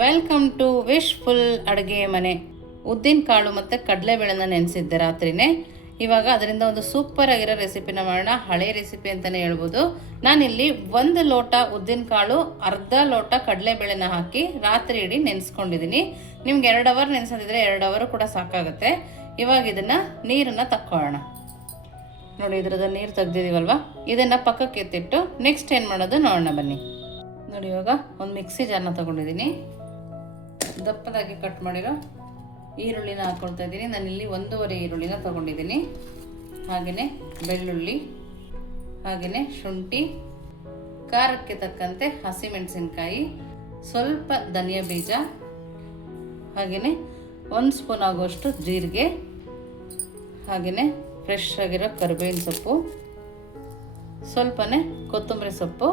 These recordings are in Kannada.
ವೆಲ್ಕಮ್ ಟು ವಿಶ್ಫುಲ್ ಅಡುಗೆ ಮನೆ. ಉದ್ದಿನ ಕಾಳು ಮತ್ತು ಕಡಲೆಬೇಳೆನ ನೆನೆಸಿದ್ದೆ ರಾತ್ರಿನೇ. ಇವಾಗ ಅದರಿಂದ ಒಂದು ಸೂಪರ್ ಆಗಿರೋ ರೆಸಿಪಿನ ಮಾಡೋಣ. ಹಳೆ ರೆಸಿಪಿ ಅಂತಲೇ ಹೇಳ್ಬೋದು. ನಾನಿಲ್ಲಿ 1 ಲೋಟ ಉದ್ದಿನ ಕಾಳು, ಅರ್ಧ ಲೋಟ ಕಡಲೆಬೇಳೆನ ಹಾಕಿ ರಾತ್ರಿ ಇಡೀ ನೆನೆಸ್ಕೊಂಡಿದ್ದೀನಿ. ನಿಮ್ಗೆ 2 ಅವರ್ ನೆನೆಸೋದಿದ್ರೆ 2 ಅವರ್ ಕೂಡ ಸಾಕಾಗುತ್ತೆ. ಇವಾಗ ಇದನ್ನು ನೀರನ್ನು ತಕ್ಕೊಳ್ಳೋಣ. ನೋಡಿ, ಇದ್ರದ್ದು ನೀರು ತೆಗ್ದಿದ್ದೀವಲ್ವ, ಇದನ್ನು ಪಕ್ಕಕ್ಕೆ ಎತ್ತಿಟ್ಟು ನೆಕ್ಸ್ಟ್ ಏನು ಮಾಡೋದು ನೋಡೋಣ ಬನ್ನಿ. ನೋಡಿ, ಇವಾಗ ಒಂದು ಮಿಕ್ಸಿ ಜಾರ್ನ ತೊಗೊಂಡಿದ್ದೀನಿ. ದಪ್ಪದಾಗಿ ಕಟ್ ಮಾಡಿರೋ ಈರುಳ್ಳಿನ ಹಾಕ್ಕೊಳ್ತಾ ಇದ್ದೀನಿ. ನಾನಿಲ್ಲಿ 1.5 ಈರುಳ್ಳಿನ ತೊಗೊಂಡಿದ್ದೀನಿ. ಹಾಗೆಯೇ ಬೆಳ್ಳುಳ್ಳಿ, ಹಾಗೆಯೇ ಶುಂಠಿ, ಖಾರಕ್ಕೆ ತಕ್ಕಂತೆ ಹಸಿಮೆಣಸಿನ್ಕಾಯಿ, ಸ್ವಲ್ಪ ಧನಿಯಾ ಬೀಜ, ಹಾಗೆಯೇ 1 ಸ್ಪೂನ್ ಆಗುವಷ್ಟು ಜೀರಿಗೆ, ಹಾಗೆಯೇ ಫ್ರೆಶ್ ಆಗಿರೋ ಕರಿಬೇವಿನ ಸೊಪ್ಪು, ಸ್ವಲ್ಪನೇ ಕೊತ್ತಂಬರಿ ಸೊಪ್ಪು,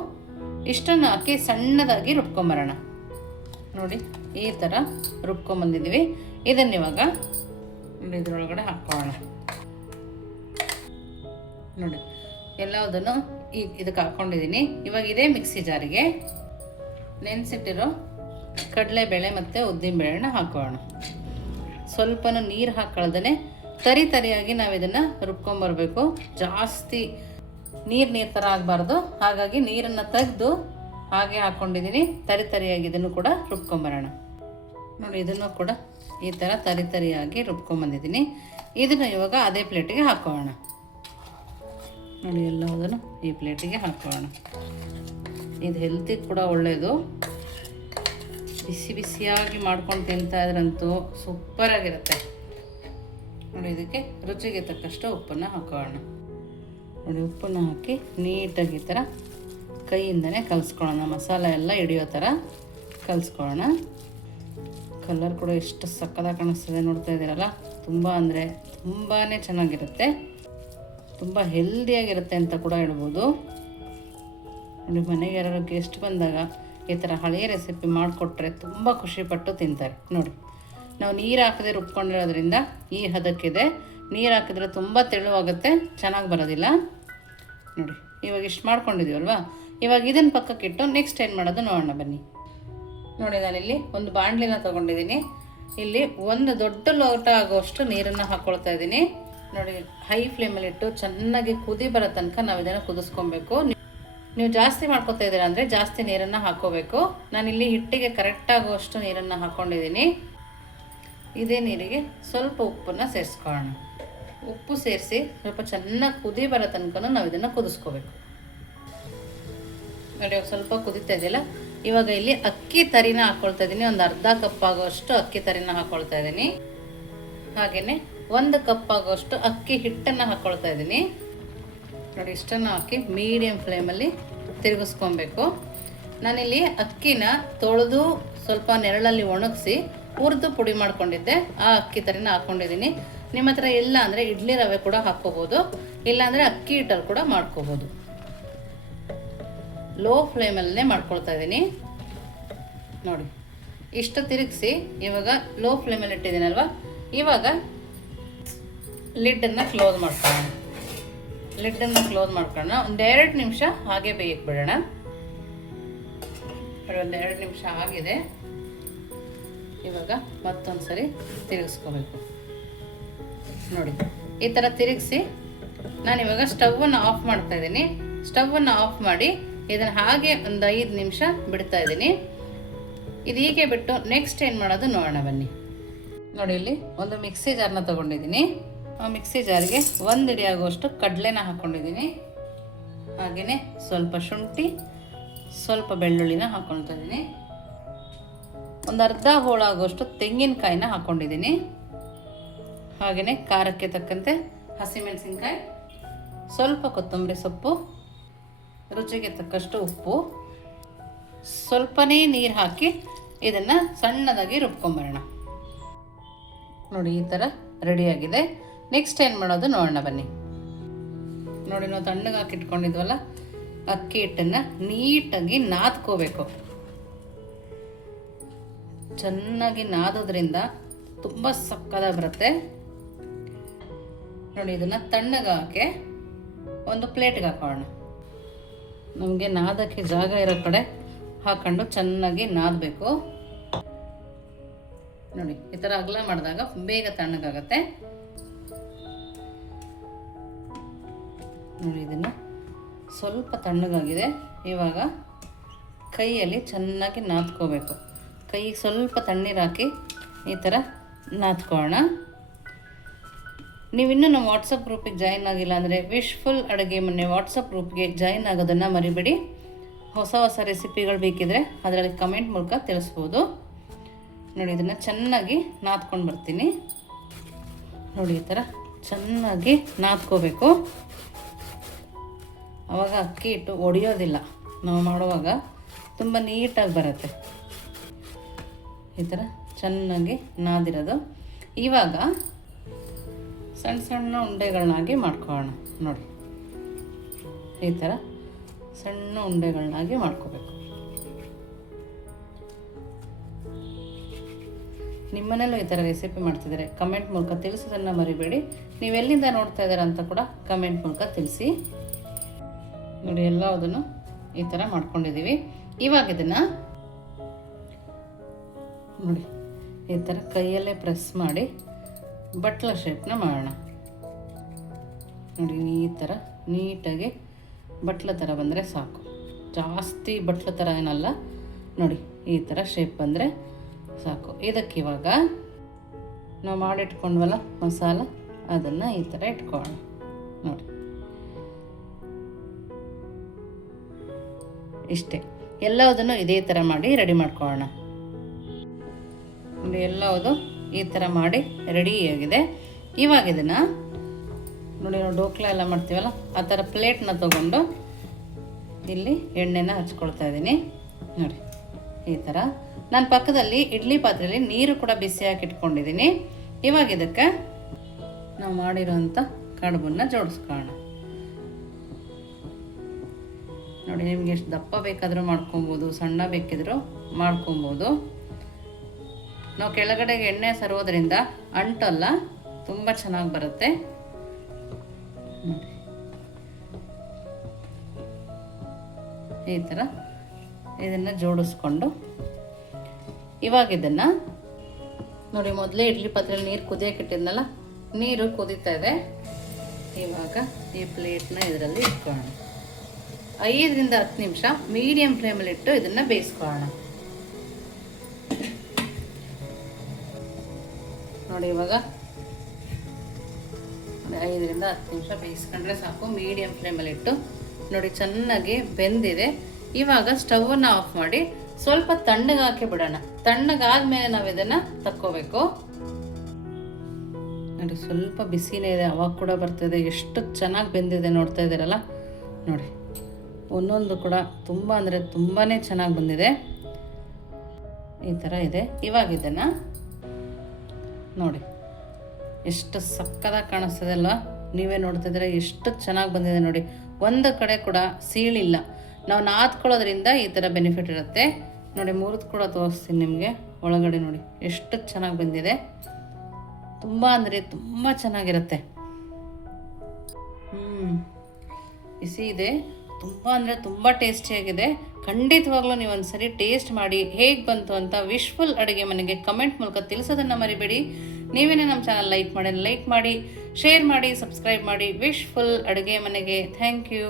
ಇಷ್ಟನ್ನು ಹಾಕಿ ಸಣ್ಣದಾಗಿ ರುಬ್ಕೊಂಬರೋಣ. ನೋಡಿ, ಈ ಥರ ರುಬ್ಕೊಂಬಂದಿದ್ದೀವಿ. ಇದನ್ನು ಇವಾಗ ನೋಡಿ ಇದರೊಳಗಡೆ ಹಾಕ್ಕೊಳ್ಳೋಣ. ನೋಡಿ, ಎಲ್ಲದನ್ನು ಇದಕ್ಕೆ ಹಾಕ್ಕೊಂಡಿದ್ದೀನಿ. ಇವಾಗ ಇದೇ ಮಿಕ್ಸಿ ಜಾರಿಗೆ ನೆನೆಸಿಟ್ಟಿರೋ ಕಡಲೆಬೇಳೆ ಮತ್ತು ಉದ್ದಿನಬೇಳೆನ ಹಾಕೋಣ. ಸ್ವಲ್ಪನೂ ನೀರು ಹಾಕೊಳ್ಳೋದೇ ತರಿಯಾಗಿ ನಾವು ಇದನ್ನು ರುಬ್ಕೊಂಬರ್ಬೇಕು. ಜಾಸ್ತಿ ನೀರು ಥರ ಆಗಬಾರ್ದು. ಹಾಗಾಗಿ ನೀರನ್ನು ತೆಗೆದು ಹಾಗೆ ಹಾಕ್ಕೊಂಡಿದ್ದೀನಿ. ತರಿಯಾಗಿ ಇದನ್ನು ಕೂಡ ರುಬ್ಕೊಂಬರೋಣ. ನೋಡಿ, ಇದನ್ನು ಕೂಡ ಈ ಥರ ತರಿಯಾಗಿ ರುಬ್ಕೊಂಬಂದಿದ್ದೀನಿ. ಇದನ್ನು ಇವಾಗ ಅದೇ ಪ್ಲೇಟಿಗೆ ಹಾಕೋಣ. ನೋಡಿ, ಎಲ್ಲದನ್ನು ಈ ಪ್ಲೇಟಿಗೆ ಹಾಕೋಣ. ಇದು ಹೆಲ್ತಿಗೆ ಕೂಡ ಒಳ್ಳೆಯದು. ಬಿಸಿ ಬಿಸಿಯಾಗಿ ಮಾಡ್ಕೊಂಡು ತಿಂತಾ ಇದ್ರಂತೂ ಸೂಪರಾಗಿರುತ್ತೆ. ನೋಡಿ, ಇದಕ್ಕೆ ರುಚಿಗೆ ತಕ್ಕಷ್ಟು ಉಪ್ಪನ್ನು ಹಾಕೋಣ. ನೋಡಿ, ಉಪ್ಪನ್ನು ಹಾಕಿ ನೀಟಾಗಿ ಈ ಥರ ಕೈಯಿಂದನೇ ಕಲಿಸ್ಕೊಳ್ಳೋಣ. ಮಸಾಲೆ ಎಲ್ಲ ಹಿಡಿಯೋ ಥರ ಕಲಿಸ್ಕೊಳ್ಳೋಣ. ಕಲರ್ ಕೂಡ ಎಷ್ಟು ಸಕ್ಕದಾಗಿ ಕಾಣಿಸ್ತದೆ ನೋಡ್ತಾ ಇದ್ದೀರಲ್ಲ. ತುಂಬ ಅಂದರೆ ತುಂಬಾ ಚೆನ್ನಾಗಿರುತ್ತೆ. ತುಂಬ ಹೆಲ್ದಿಯಾಗಿರುತ್ತೆ ಅಂತ ಕೂಡ ಹೇಳ್ಬೋದು. ನೋಡಿ, ಮನೆಗೆ ಯಾರು ಗೆಸ್ಟ್ ಬಂದಾಗ ಈ ಥರ ಹಳೆಯ ರೆಸಿಪಿ ಮಾಡಿಕೊಟ್ರೆ ತುಂಬ ಖುಷಿಪಟ್ಟು ತಿಂತಾರೆ. ನೋಡಿ, ನಾವು ನೀರು ಹಾಕದೆ ರುಬ್ಕೊಂಡಿರೋದ್ರಿಂದ ಈ ಹದಕ್ಕಿದೆ. ನೀರು ಹಾಕಿದ್ರೆ ತುಂಬ ತೆಳುವಾಗುತ್ತೆ, ಚೆನ್ನಾಗಿ ಬರೋದಿಲ್ಲ. ನೋಡಿ, ಇವಾಗ ಇಷ್ಟು ಮಾಡ್ಕೊಂಡಿದ್ದೀವಲ್ವ, ಇವಾಗ ಇದನ್ನು ಪಕ್ಕಕ್ಕಿಟ್ಟು ನೆಕ್ಸ್ಟ್ ಏನು ಮಾಡೋದು ನೋಡೋಣ ಬನ್ನಿ. ನೋಡಿ, ನಾನಿಲ್ಲಿ ಒಂದು ಬಾಣಲಿನ ತೊಗೊಂಡಿದ್ದೀನಿ. ಇಲ್ಲಿ 1 ದೊಡ್ಡ ಲೋಟ ಆಗುವಷ್ಟು ನೀರನ್ನು ಹಾಕ್ಕೊಳ್ತಾ ಇದ್ದೀನಿ. ನೋಡಿ, ಹೈ ಫ್ಲೇಮಲ್ಲಿಟ್ಟು ಚೆನ್ನಾಗಿ ಕುದಿ ಬರೋ ತನಕ ನಾವು ಇದನ್ನು ಕುದಿಸ್ಕೊಬೇಕು. ನೀವು ಜಾಸ್ತಿ ಮಾಡ್ಕೊತಾ ಇದ್ದೀರಾ ಅಂದರೆ ಜಾಸ್ತಿ ನೀರನ್ನು ಹಾಕ್ಕೋಬೇಕು. ನಾನಿಲ್ಲಿ ಹಿಟ್ಟಿಗೆ ಕರೆಕ್ಟ್ ಆಗುವಷ್ಟು ನೀರನ್ನು ಹಾಕ್ಕೊಂಡಿದ್ದೀನಿ. ಇದೇ ನೀರಿಗೆ ಸ್ವಲ್ಪ ಉಪ್ಪನ್ನು ಸೇರಿಸ್ಕೊಳ್ಳೋಣ. ಉಪ್ಪು ಸೇರಿಸಿ ಸ್ವಲ್ಪ ಚೆನ್ನಾಗಿ ಕುದಿ ಬರೋ ತನಕ ನಾವು ಇದನ್ನು ಕುದಿಸ್ಕೋಬೇಕು. ನೋಡಿ, ಸ್ವಲ್ಪ ಕುದೀತಾ ಇದೆಯಲ್ಲ. ಇವಾಗ ಇಲ್ಲಿ ಅಕ್ಕಿ ತರಿನ ಹಾಕ್ಕೊಳ್ತಾ ಇದ್ದೀನಿ. ಒಂದು ಅರ್ಧ ಕಪ್ ಆಗುವಷ್ಟು ಅಕ್ಕಿ ತರಿನ ಹಾಕ್ಕೊಳ್ತಾ ಇದ್ದೀನಿ. ಹಾಗೆಯೇ 1 ಕಪ್ ಆಗುವಷ್ಟು ಅಕ್ಕಿ ಹಿಟ್ಟನ್ನು ಹಾಕ್ಕೊಳ್ತಾ ಇದ್ದೀನಿ. ನೋಡಿ, ಇಷ್ಟನ್ನು ಹಾಕಿ ಮೀಡಿಯಮ್ ಫ್ಲೇಮಲ್ಲಿ ತಿರುಗಿಸ್ಕೊಬೇಕು. ನಾನಿಲ್ಲಿ ಅಕ್ಕಿನ ತೊಳೆದು ಸ್ವಲ್ಪ ನೆರಳಲ್ಲಿ ಒಣಗಿಸಿ ಹುರಿದು ಪುಡಿ ಮಾಡ್ಕೊಂಡಿದ್ದೆ. ಆ ಅಕ್ಕಿ ತರಿನ ಹಾಕ್ಕೊಂಡಿದ್ದೀನಿ. ನಿಮ್ಮ ಹತ್ರ ಇಲ್ಲ ಅಂದರೆ ಇಡ್ಲಿ ರವೆ ಕೂಡ ಹಾಕ್ಕೋಬೋದು, ಇಲ್ಲಾಂದರೆ ಅಕ್ಕಿ ಹಿಟ್ಟಲ್ಲಿ ಕೂಡ ಮಾಡ್ಕೋಬೋದು. ಲೋ ಫ್ಲೇಮಲ್ಲೇ ಮಾಡ್ಕೊಳ್ತಾ ಇದ್ದೀನಿ. ನೋಡಿ, ಇಷ್ಟು ತಿರುಗಿಸಿ ಇವಾಗ ಲೋ ಫ್ಲೇಮಲ್ಲಿ ಇಟ್ಟಿದ್ದೀನಲ್ವ, ಇವಾಗ ಲಿಡ್ಡನ್ನು ಕ್ಲೋಸ್ ಮಾಡ್ಕೊಳ್ಳೋಣ. ಒಂದು 2 ನಿಮಿಷ ಹಾಗೆ ಬೇಯಕ್ಕೆ ಬಿಡೋಣ. ಒಂದು 2 ನಿಮಿಷ ಆಗಿದೆ. ಇವಾಗ ಮತ್ತೊಂದು ಸರಿ ತಿರುಗಿಸ್ಕೋಬೇಕು. ನೋಡಿ, ಈ ಥರ ತಿರುಗಿಸಿ ನಾನಿವಾಗ ಸ್ಟವನ್ನು ಆಫ್ ಮಾಡ್ತಾ ಇದ್ದೀನಿ. ಸ್ಟವನ್ನು ಆಫ್ ಮಾಡಿ ಇದನ್ನು ಹಾಗೆ ಒಂದು 5 ನಿಮಿಷ ಬಿಡ್ತಾ ಇದ್ದೀನಿ. ಇದು ಹೀಗೆ ಬಿಟ್ಟು ನೆಕ್ಸ್ಟ್ ಏನು ಮಾಡೋದು ನೋಡೋಣ ಬನ್ನಿ. ನೋಡಿ, ಇಲ್ಲಿ ಒಂದು ಮಿಕ್ಸಿ ಜಾರ್ನ ತೊಗೊಂಡಿದ್ದೀನಿ. ಆ ಮಿಕ್ಸಿ ಜಾರಿಗೆ 1 ಹಿಡಿ ಆಗುವಷ್ಟು ಕಡಲೆನ ಹಾಕ್ಕೊಂಡಿದ್ದೀನಿ. ಹಾಗೆಯೇ ಸ್ವಲ್ಪ ಶುಂಠಿ, ಸ್ವಲ್ಪ ಬೆಳ್ಳುಳ್ಳಿನ ಹಾಕ್ಕೊಳ್ತಾ ಇದ್ದೀನಿ. ಒಂದು ಅರ್ಧ ಹೋಳಾಗುವಷ್ಟು ತೆಂಗಿನಕಾಯಿನ ಹಾಕ್ಕೊಂಡಿದ್ದೀನಿ. ಹಾಗೆಯೇ ಖಾರಕ್ಕೆ ತಕ್ಕಂತೆ ಹಸಿಮೆಣಸಿನ್ಕಾಯಿ, ಸ್ವಲ್ಪ ಕೊತ್ತಂಬರಿ ಸೊಪ್ಪು, ರುಚಿಗೆ ತಕ್ಕಷ್ಟು ಉಪ್ಪು, ಸ್ವಲ್ಪನೇ ನೀರು ಹಾಕಿ ಇದನ್ನು ಸಣ್ಣದಾಗಿ ರುಬ್ಕೊಂಬರೋಣ. ನೋಡಿ, ಈ ಥರ ರೆಡಿಯಾಗಿದೆ. ನೆಕ್ಸ್ಟ್ ಏನು ಮಾಡೋದು ನೋಡೋಣ ಬನ್ನಿ. ನೋಡಿ, ನಾವು ತಣ್ಣಗೆ ಹಾಕಿಟ್ಕೊಂಡಿದ್ವಲ್ಲ ಅಕ್ಕಿ ಹಿಟ್ಟನ್ನು ನೀಟಾಗಿ ನಾದ್ಕೋಬೇಕು. ಚೆನ್ನಾಗಿ ನಾದೋದ್ರಿಂದ ತುಂಬ ಸಕ್ಕದಾಗಿ ಬರುತ್ತೆ. ನೋಡಿ, ಇದನ್ನು ತಣ್ಣಗೆ ಹಾಕಿ ಒಂದು ಪ್ಲೇಟ್ಗೆ ಹಾಕೋಣ. ನಮಗೆ ನಾದಕ್ಕೆ ಜಾಗ ಇರೋ ಕಡೆ ಹಾಕೊಂಡು ಚೆನ್ನಾಗಿ ನಾದಬೇಕು. ನೋಡಿ ಈ ಥರ ಅಗಲ ಮಾಡಿದಾಗ ಬೇಗ ತಣ್ಣಗಾಗತ್ತೆ. ನೋಡಿ ಇದನ್ನು ಸ್ವಲ್ಪ ತಣ್ಣಗಾಗಿದೆ. ಇವಾಗ ಕೈಯಲ್ಲಿ ಚೆನ್ನಾಗಿ ನಾದ್ಕೋಬೇಕು. ಕೈಗೆ ಸ್ವಲ್ಪ ತಣ್ಣೀರು ಹಾಕಿ ಈ ಥರ ನಾದ್ಕೊಳ್ಳೋಣ. ನೀವಿನ್ನೂ ನಮ್ಮ ವಾಟ್ಸಪ್ ಗ್ರೂಪಿಗೆ ಜಾಯಿನ್ ಆಗಿಲ್ಲ ಅಂದರೆ ವಿಶ್ಫುಲ್ ಅಡುಗೆ ಮನೆ ವಾಟ್ಸಪ್ ಗ್ರೂಪ್ಗೆ ಜಾಯಿನ್ ಆಗೋದನ್ನು ಮರಿಬೇಡಿ. ಹೊಸ ಹೊಸ ರೆಸಿಪಿಗಳು ಬೇಕಿದ್ರೆ ಅದರಲ್ಲಿ ಕಮೆಂಟ್ ಮೂಲಕ ತಿಳಿಸ್ಬೋದು. ನೋಡಿ ಇದನ್ನು ಚೆನ್ನಾಗಿ ನಾದ್ಕೊಂಡು ಬರ್ತೀನಿ. ನೋಡಿ ಈ ಥರ ಚೆನ್ನಾಗಿ ನಾದ್ಕೋಬೇಕು. ಆವಾಗ ಅಕ್ಕಿ ಹಿಟ್ಟು ಒಡೆಯೋದಿಲ್ಲ. ನಾವು ಮಾಡುವಾಗ ತುಂಬ ನೀಟಾಗಿ ಬರುತ್ತೆ. ಈ ಥರ ಚೆನ್ನಾಗಿ ನಾದಿರೋದು. ಇವಾಗ ಸಣ್ಣ ಸಣ್ಣ ಉಂಡೆಗಳನ್ನಾಗಿ ಮಾಡ್ಕೊಳ್ಳೋಣ. ನೋಡಿ ಈ ಥರ ಸಣ್ಣ ಉಂಡೆಗಳನ್ನಾಗಿ ಮಾಡ್ಕೋಬೇಕು. ನಿಮ್ಮನೇಲೂ ಈ ಥರ ರೆಸಿಪಿ ಮಾಡ್ತಿದ್ದಾರೆ ಕಮೆಂಟ್ ಮೂಲಕ ತಿಳಿಸೋದನ್ನು ಮರಿಬೇಡಿ. ನೀವೆಲ್ಲಿಂದ ನೋಡ್ತಾ ಇದ್ದೀರಾ ಅಂತ ಕೂಡ ಕಮೆಂಟ್ ಮೂಲಕ ತಿಳಿಸಿ. ನೋಡಿ ಎಲ್ಲದನ್ನು ಈ ಥರ ಮಾಡ್ಕೊಂಡಿದ್ದೀವಿ. ಇವಾಗ ಇದನ್ನು ನೋಡಿ ಈ ಥರ ಕೈಯಲ್ಲೇ ಪ್ರೆಸ್ ಮಾಡಿ ಬಟ್ಲ ಶೇಪ್ನ ಮಾಡೋಣ. ನೋಡಿ ಈ ಥರ ನೀಟಾಗಿ ಬಟ್ಲ ಥರ ಬಂದರೆ ಸಾಕು. ಜಾಸ್ತಿ ಬಟ್ಲ ಥರ ಏನಲ್ಲ. ನೋಡಿ ಈ ಥರ ಶೇಪ್ ಬಂದರೆ ಸಾಕು. ಇದಕ್ಕಿವಾಗ ನಾವು ಮಾಡಿಟ್ಕೊಂಡ್ವಲ್ಲ ಮಸಾಲ, ಅದನ್ನು ಈ ಥರ ಇಟ್ಕೊಳ್ಳೋಣ. ನೋಡಿ ಇಷ್ಟೇ. ಎಲ್ಲದನ್ನು ಇದೇ ಥರ ಮಾಡಿ ರೆಡಿ ಮಾಡ್ಕೊಳ್ಳೋಣ. ನೋಡಿ ಎಲ್ಲವುದು ಈ ಥರ ಮಾಡಿ ರೆಡಿಯಾಗಿದೆ. ಇವಾಗ ಇದನ್ನು ನೋಡಿ ನಾವು ಡೋಕ್ಲಾ ಎಲ್ಲ ಮಾಡ್ತೀವಲ್ಲ ಆ ಥರ ಪ್ಲೇಟ್ನ ತೊಗೊಂಡು ಇಲ್ಲಿ ಎಣ್ಣೆನ ಹಚ್ಕೊಳ್ತಾ ಇದ್ದೀನಿ. ನೋಡಿ ಈ ಥರ. ನಾನು ಪಕ್ಕದಲ್ಲಿ ಇಡ್ಲಿ ಪಾತ್ರೆಯಲ್ಲಿ ನೀರು ಕೂಡ ಬಿಸಿ ಹಾಕಿ ಇಟ್ಕೊಂಡಿದ್ದೀನಿ. ಇವಾಗ ಇದಕ್ಕೆ ನಾವು ಮಾಡಿರೋಂಥ ಕಡುಬನ್ನು ಜೋಡಿಸ್ಕೊಳ್ಳೋಣ. ನೋಡಿ ನಿಮ್ಗೆ ಎಷ್ಟು ದಪ್ಪ ಬೇಕಾದರೂ ಮಾಡ್ಕೊಬೋದು, ಸಣ್ಣ ಬೇಕಿದ್ರೂ ಮಾಡ್ಕೊಬೋದು. ನಾವು ಕೆಳಗಡೆಗೆ ಎಣ್ಣೆ ಸರೋದ್ರಿಂದ ಅಂಟಲ್ಲ, ತುಂಬ ಚೆನ್ನಾಗಿ ಬರುತ್ತೆ. ಈ ಥರ ಇದನ್ನು ಜೋಡಿಸ್ಕೊಂಡು ಇವಾಗ ಇದನ್ನು ನೋಡಿ ಮೊದಲೇ ಇಡ್ಲಿ ಪಾತ್ರೆಯಲ್ಲಿ ನೀರು ಕುದಿಯೋಕೆ ಇಟ್ಟಿದ್ನಲ್ಲ, ನೀರು ಕುದೀತಾ ಇದೆ. ಇವಾಗ ಈ ಪ್ಲೇಟ್ನ ಇದರಲ್ಲಿ ಇಟ್ಕೊಳ್ಳೋಣ. 5 ರಿಂದ 10 ನಿಮಿಷ ಮೀಡಿಯಂ ಫ್ಲೇಮಲ್ಲಿ ಇಟ್ಟು ಇದನ್ನು ಬೇಯಿಸ್ಕೊಳ್ಳೋಣ. ನೋಡಿ ಇವಾಗ 5 ರಿಂದ 10 ನಿಮಿಷ ಬೇಯಿಸ್ಕೊಂಡ್ರೆ ಸಾಕು. ಮೀಡಿಯಂ ಫ್ಲೇಮಲ್ಲಿ ಇಟ್ಟು ನೋಡಿ ಚೆನ್ನಾಗಿ ಬೆಂದಿದೆ. ಇವಾಗ ಸ್ಟವನ್ನು ಆಫ್ ಮಾಡಿ ಸ್ವಲ್ಪ ತಣ್ಣಗೆ ಹಾಕಿ ಬಿಡೋಣ. ತಣ್ಣಗಾದ್ಮೇಲೆ ನಾವು ಇದನ್ನು ತಕ್ಕೋಬೇಕು. ನೋಡಿ ಸ್ವಲ್ಪ ಬಿಸಿನೇ ಇದೆ, ಅವಾಗ ಕೂಡ ಬರ್ತಿದೆ. ಎಷ್ಟು ಚೆನ್ನಾಗಿ ಬೆಂದಿದೆ ನೋಡ್ತಾ ಇದ್ದೀರಲ್ಲ. ನೋಡಿ ಒಂದೊಂದು ಕೂಡ ತುಂಬ ಅಂದರೆ ತುಂಬಾ ಚೆನ್ನಾಗಿ ಬಂದಿದೆ. ಈ ಥರ ಇದೆ. ಇವಾಗ ಇದನ್ನು ನೋಡಿ ಎಷ್ಟು ಸಕ್ಕದಾಗಿ ಕಾಣಿಸ್ತದೆ ಅಲ್ವಾ? ನೀವೇ ನೋಡ್ತಿದ್ರೆ ಎಷ್ಟು ಚೆನ್ನಾಗಿ ಬಂದಿದೆ ನೋಡಿ. ಒಂದು ಕಡೆ ಕೂಡ ಸೀಳಿಲ್ಲ. ನಾವು ನಾದ್ಕೊಳ್ಳೋದ್ರಿಂದ ಈ ಥರ ಬೆನಿಫಿಟ್ ಇರುತ್ತೆ. ನೋಡಿ ಮುರಿದು ಕೂಡ ತೋರಿಸ್ತೀನಿ ನಿಮಗೆ. ಒಳಗಡೆ ನೋಡಿ ಎಷ್ಟು ಚೆನ್ನಾಗಿ ಬಂದಿದೆ. ತುಂಬ ಅಂದರೆ ತುಂಬ ಚೆನ್ನಾಗಿರುತ್ತೆ. ಬಿಸಿ ಇದೆ, ತುಂಬ ಅಂದರೆ ತುಂಬ ಟೇಸ್ಟಿಯಾಗಿದೆ. ಖಂಡಿತವಾಗ್ಲೂ ನೀವು ಒಂದು ಸರಿ ಟೇಸ್ಟ್ ಮಾಡಿ ಹೇಗೆ ಬಂತು ಅಂತ ವಿಶ್ಫುಲ್ ಅಡುಗೆ ಮನೆಗೆ ಕಮೆಂಟ್ ಮೂಲಕ ತಿಳಿಸೋದನ್ನು ಮರಿಬೇಡಿ. ನೀವೇನೇ ನಮ್ಮ ಚಾನಲ್ ಲೈಕ್ ಮಾಡಿ, ಶೇರ್ ಮಾಡಿ, ಸಬ್ಸ್ಕ್ರೈಬ್ ಮಾಡಿ. ವಿಶ್ಫುಲ್ ಅಡುಗೆ ಮನೆಗೆ ಥ್ಯಾಂಕ್ ಯು.